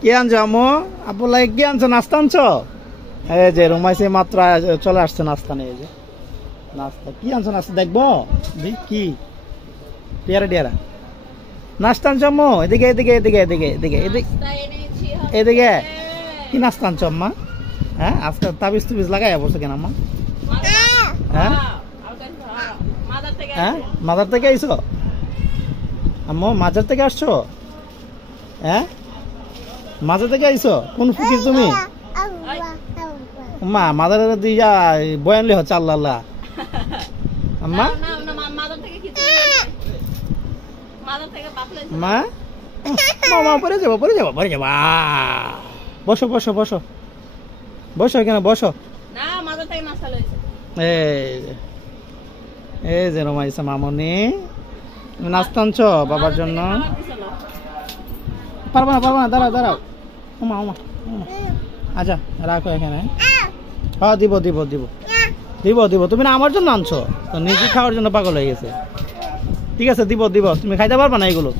কি আনছো আম্মু? আব্বু লাগে কি আনছো? নাস্তা আনছো? এই যে রুমাইছে মাত্র চলে আসছে নাস্তা নিয়ে। এই যে নাস্তা কি আনছো? নাস্তা দেখবো কি টিয়ারা টিয়ারা নাস্তা আনছো আম্মু? এদিকে এদিকে এদিকে এদিকে এদিকে এদিকে এদিকে কি নাস্তা আনছো আম্মা? হ্যাঁ আজকে তাবিজ তুবিজ লাগাই বসে কেন আম্মা? হ্যাঁ হ্যাঁ মাজার থেকে আইছো আম্মু? মাজার থেকে আসছো? হ্যাঁ মাজার থেকে আইছো? কোন ফকির তুমি? মা মাদারে দিয়া বয়ানলি হচ্ছে আল্লাহ আল্লাহ আম্মা মা মা পরে যাবো পরে যাবো পরে যাবো। বসো বসো বসো বসো এখানে বসো। এই যে রমাইছে মামনি নাস্তা আনছো বাবার জন্য? পারবো না দাঁড়াও দাঁড়াও। ওমা ওমা আচ্ছা রাখো এখানে। হ্যাঁ দিব দিব দিব দিব দিব। তুমি না আমার জন্য আনছো তো নিজে খাওয়ার জন্য পাগল হয়ে গেছে। ঠিক আছে দিব দিব। তুমি খাইতে পারবা না এগুলো?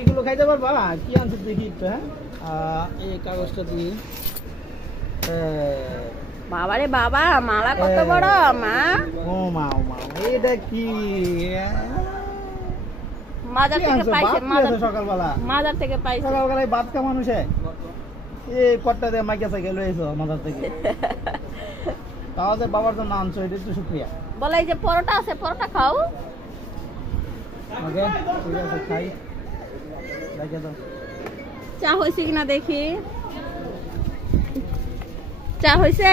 এগুলো খাইতে পারবা? কি আনছো দেখি একটু। হ্যাঁ এই কাগজটা দিয়ে। বাবারে বাবা মালা কত বড় মা। ও মা ও মা এটা কি? মাজার থেকে পাইছে। সকালবেলা মাজার থেকে পাইছে। সকালবেলায় ভাত খা মানুষে এই কট্টা দিয়ে মাইকা সাইকেল লইছো মাজার থেকে। তাও যে বাবার জন্য আনছো এটা একটু শুকরিয়া। বলে এই যে পরোটা আছে পরোটা খাও। ওকে ঠিক আছে খাই। দেখে দাও চা হইছে কিনা দেখি। চা হইছে?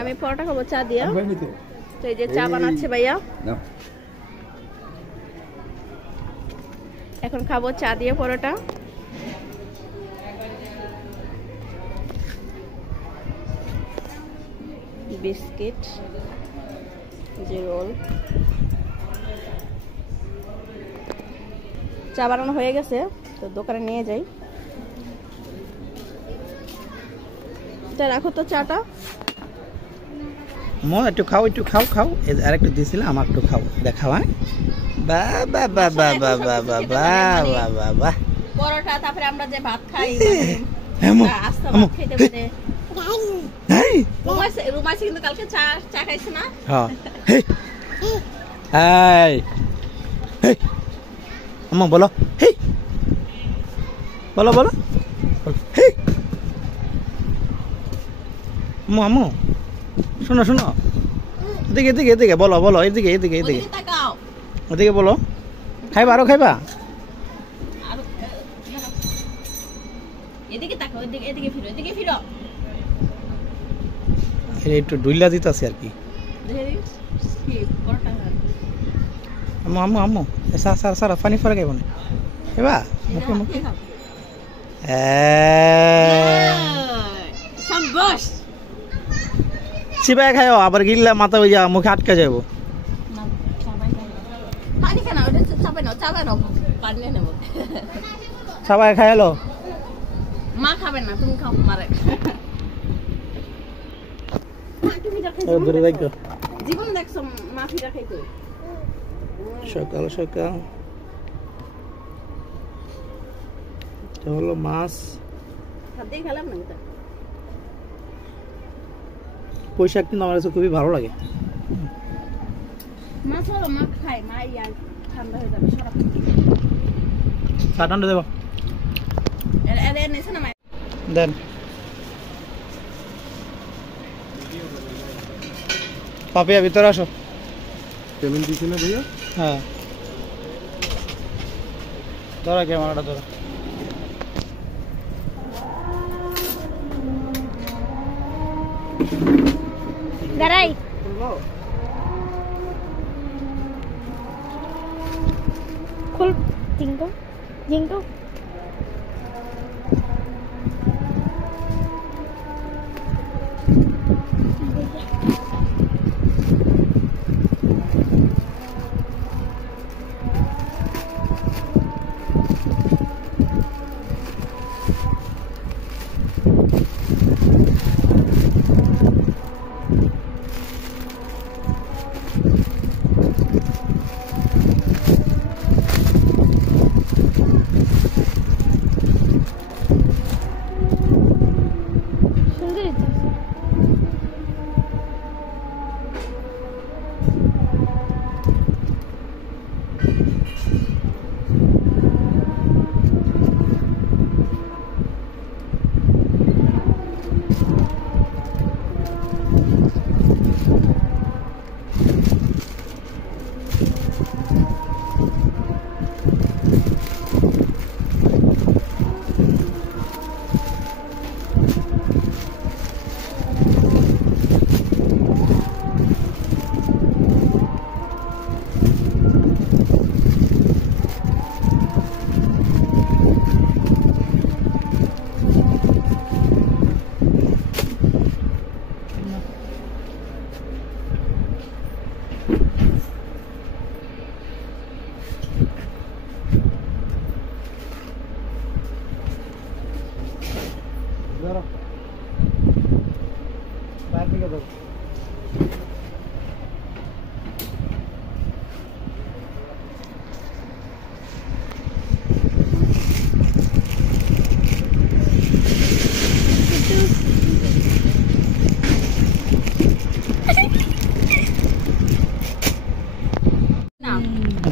আমি পরোটা খাবো চা দিয়া। তো এই যে চা বানাচ্ছে ভাইয়া। এখন খাবো চা দিয়ে পরোটা। বিস্কিট যে রোল। চা বানানো হয়ে গেছে তো দোকানে নিয়ে যাই। রাখো তো চাটা। একটু খাও একটু খাও খাও। আর একটু দিয়েছিলাম আমার একটু খাও দেখাও। হ্যাঁ পরোটা তারপরে আমরা যে ভাত খাই রুমাইছে কিন্তু কালকে চা খাইছে না। আম্মা বলো বলো বলো আম্মু আম্মু শোনো শোনো এদিকে এদিকে এদিকে বলো বলো এদিকে এদিকে এদিকে ওদিকে বলো। খাইবা আরো খাইবা? একটু ডুইলা দিতেছি আর কি। আম্মু আম্মু আম্মু সারা সারা পানি ফরে খাইব না খাইবা? মুখে মুখে চিবাই খাইও আবার গিললে মাথা ওই যা মুখে আটকে যাবো। সবাই খাইলো মা খাবে না তুমি খাও মারে। জীবন দেখছো মা ফিরা খাইতো সকাল সকাল হলো মাছ খেলাম না। পোশাক কিন্তু আমার কাছে খুবই ভালো লাগে। মাছ হলো মা খাই মা ইয়ার ঠান্ডা হয়ে যাবে সরা চা ঠান্ডা দেবো দেন। পাপিয়া ভিতরে আসো। পেমেন্ট দিছি না ভাইয়া? হ্যাঁ ধরা ক্যামেরাটা ধরো। দাঁড়াই খুল জিঙ্গো জিঙ্গো।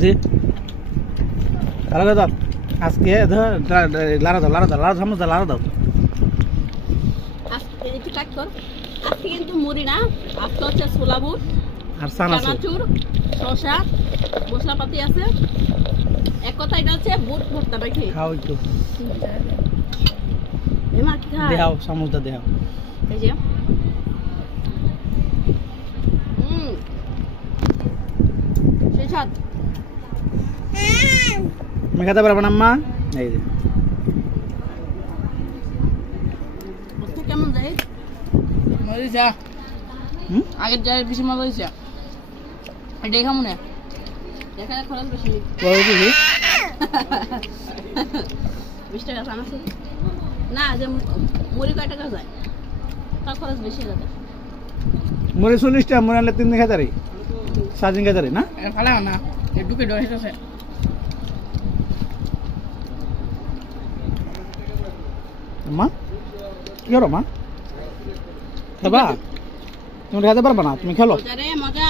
জি লাড়া দাও আজকে লাড়া দাও চামচ দাও লাড়া দাও আজকে একটু কাট কর। আজকে কিন্তু মুড়ি না, আজকে হচ্ছে ছোলা বুট আর চানাচুর চানাচুর শসা মশলাপাতি আছে। এক কথা এটা হচ্ছে বুট ভর্তা নাকি? খাও একটু এমা কি খায়? দেখাও চামচটা দেখাও এই যে সেই স্বাদ। তুমি খেতে পারবে না আম্মা এই যে বুঝতে কেমন যায়? মজা আগের জায়গায় বেশি মজা হয়েছে। এটাই খামো না, দেখা যাক খরচ বেশি। 20 টাকা চানাচুর না, যে মুড়ি কয় টাকা যায় তার খরচ বেশি যাবে। মুড়ি 40 টাকা মুড়ি আনলে 3 দিন খেতে পারি 7 দিন খেতে পারি না খালাও না ঢুকে ডরে হেঁটেছে। মা কি করো মা খাবা তুমি খেতে পারবে না তুমি খেলো মজা রে মজা।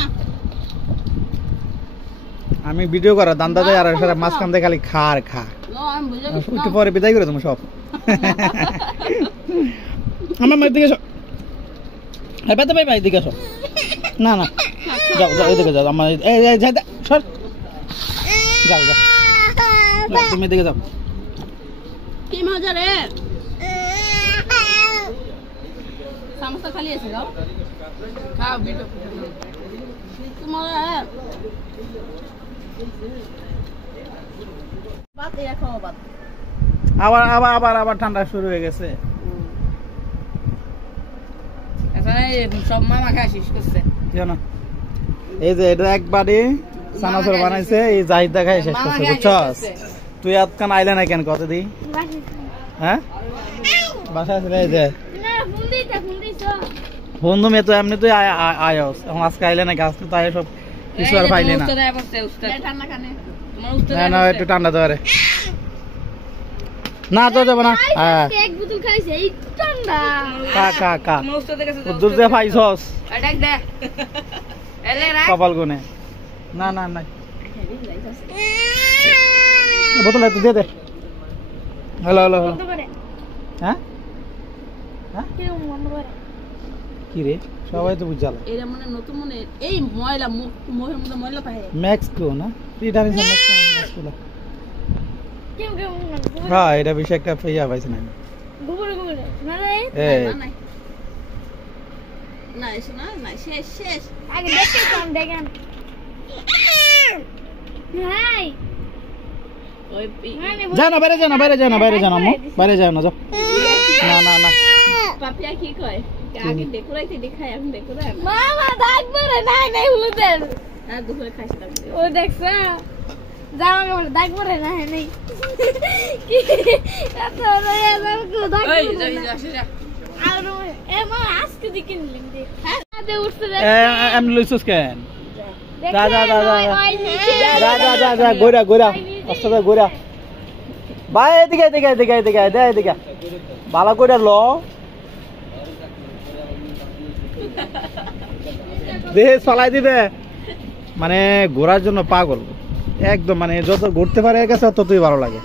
আমি ভিডিও করা দান্দা দেয় আর সারা মাঝখান থেকে খালি খা আর খা আমি বুঝে একটু পরে বিদায় করে তুমি সব আমার মায়ের দিকে হ্যাঁ পেতে পাই এদিকে আসো না না যাও যাও এদিকে যাও আমার সর যাও যাও তুমি এদিকে যাও কি মজা রে। সমস্যা খালি আছে যাও খাও ভিডিও মজা রে। বাদ এরা খাও বাদ। আবার আবার আবার আবার ঠান্ডা শুরু হয়ে গেছে এখানে সব মামা খাওয়া শেষ করছে জানো এই যে এটা একবারে চানাচুর বানাইছে এই জাহিদা খাই শেষ করছে বুঝছস তুই আজকাল আইলে না কেন কত দি হ্যাঁ বাসায় ছিল এই যে বন্ধু মেয়ে তো এমনি তুই আয়স এখন আজকে আইলে না গাছ তো আয় সব কিছু আর পাইলে না না না একটু ঠান্ডা তো আরে না তো যাবো না হ্যাঁ কা কা কা দূর দিয়ে পাইছস কপাল গুনে না না না বোতল একটু দিয়ে দে হ্যালো হ্যালো হ্যালো হ্যাঁ হ্যাঁ কি রে সবাই তো বুঝালো এরা মনে নতুন মনে এই ময়লা মুখের মধ্যে ময়লা পায় ম্যাক্স কো না পিটানি সমস্যা ম্যাক্স কো হ্যাঁ এটা বেশি একটা ফেয়া পাইছে না এই না এসে না না শেষ শেষ আগে দেখে কম দেখেন হাই ওই যা না বাইরে যা না বাইরে যা না বাইরে যা না বাইরে যা না যাও না না না পাপিয়া কি কয় আগে ডেকোরেট দেখাই আমি ডেকোরেট মামা দাগ পরে নাই নাই হলুদের আর দুপুরে খাইছ না ও দেখছ জামা কাপড় দাগ পরে নাই নাই কি এত রয়া জামা দাগ ওই যা যা আর এ মা আজকে দিকে নিলেন দে হ্যাঁ দে উঠছে এম লইছস কেন যা যা যা যা যা যা যা যা গোরা গোরা আস্তে গোরা ভাই এদিকে এদিকে এদিকে এদিকে দে এদিকে ভালো করে ল দেহ চালাই দিবে মানে ঘোরার জন্য পাগল একদম মানে যত ঘুরতে পারে গেছে ততই ভালো লাগে